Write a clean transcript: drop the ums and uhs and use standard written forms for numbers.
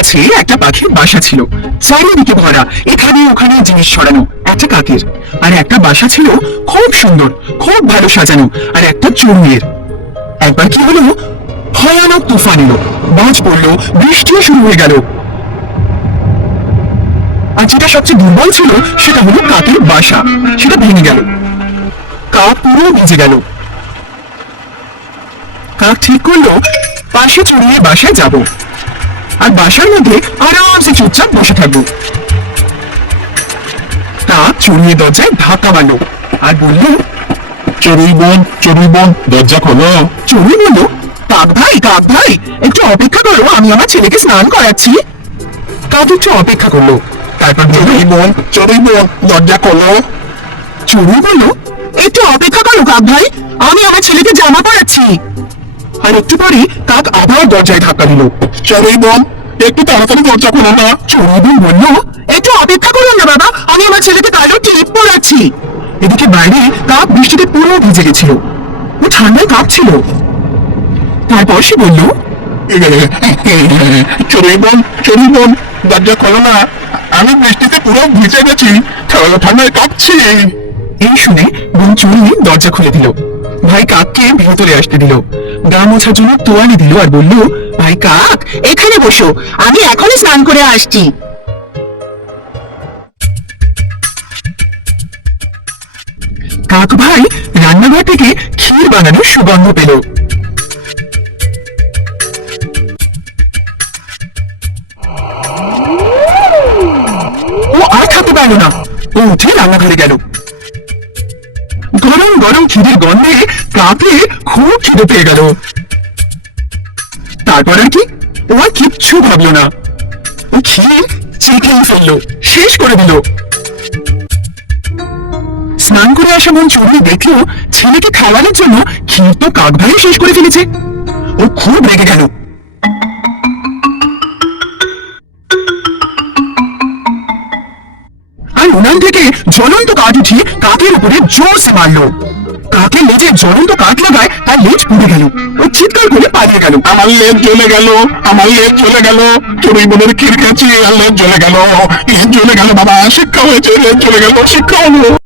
গাছে একটা পাখির বাসা ছিল, চারিদিকে ভরা এখানে ওখানে জিনিস ছড়ানো একটা কাকের। আর একটা বাসা ছিল খুব সুন্দর, খুব ভালো সাজানো, আর একটা চড়ুইয়ের। একবার কি হলো, ভয়ানক তুফান এলো, বাজ পড়লো, বৃষ্টিও শুরু হয়ে গেল। আর যেটা সবচেয়ে দুর্বল ছিল সেটা হলো কাকের বাসা, সেটা ভেঙে গেল। কাক পুরো ভিজে গেল। কাক ঠিক করলো পাশে চড়ুইয়ের বাসায় যাব, আর বাসার মধ্যে আরামসে চুপচাপ বসে থাকবো। কাক চড়ুইয়ের দরজায় ধাক্কা মারলো আর বলল, চড়ুই বোন দরজা খোলো। চড়ুই বলল, কাক ভাই একটু অপেক্ষা করো, আমি আমার ছেলেকে স্নান করাচ্ছি। কাক একটু অপেক্ষা করলো, তারপর বলল, চড়ুই বোন দরজা খোলো। চড়ুই বলল, একটু অপেক্ষা করো কাক ভাই, আমি আমার ছেলেকে জামা পরাচ্ছি। আর একটু পরে কাক আবার দরজায় ধাক্কা দিল। চড়ুই বোন একটু তাড়াতাড়ি দরজা খোলো না। চড়ুই বোন বলল, একটু অপেক্ষা করুন না বাবা, আমি আমার ছেলেকে কালো টিপ পরাচ্ছি। এদিকে বাইরে কাক বৃষ্টিতে পুরো ভিজে গেছিল, ও ঠান্ডায় কাঁপছিল। তারপর সে বলল, চড়ুই বোন দরজা খোলো না, আমি বৃষ্টিতে পুরো ভিজে গেছি, ঠান্ডায় কাঁপছি। এই শুনে বোন চড়ুই দরজা খুলে দিল। ভাই কাককে ভেতরে আসতে দিল, গা মোছার জন্য তোয়ালে দিল আর বলল, ভাই কাক এখানে বসো, আমি এখনই স্নান করে আসছি। কাক ভাই রান্নাঘর থেকে ক্ষীর বানানোর সুগন্ধ পেল। ও আর থাকতে পারল না, ও উঠে রান্নাঘরে গেল। গরম গরম ক্ষীরের গন্ধে কাকে খুব খিদে পেয়ে গেল। তারপর আর কি, ও আর কিচ্ছু ভাবলো না, ও ক্ষীর চেখেই ফেললো, শেষ করে দিল। স্নান করে আসা মন চড়ুই দেখলো ছেলেকে খাওয়ানোর জন্য ক্ষীর তো কাক ভাই শেষ করে ফেলেছে। ও খুব রেগে গেল। আর উনান থেকে জ্বলন্ত কাঠ উঠিয়ে কাকের উপরে জোরসে মারলো। কাকের লেজে জ্বলন্ত কাঠ লাগায় তার লেজ পুড়ে গেল, ও চিৎকার করে পালিয়ে গেল। আমার লেজ জ্বলে গেল, আমার লেজ জ্বলে গেল, চড়ুই বোনের ক্ষীর খেয়েছি আর লেজ জ্বলে গেল, লেজ জ্বলে গেল। বাবা শিক্ষা হয়েছে, লেজ জ্বলে গেল, শিক্ষা হলো।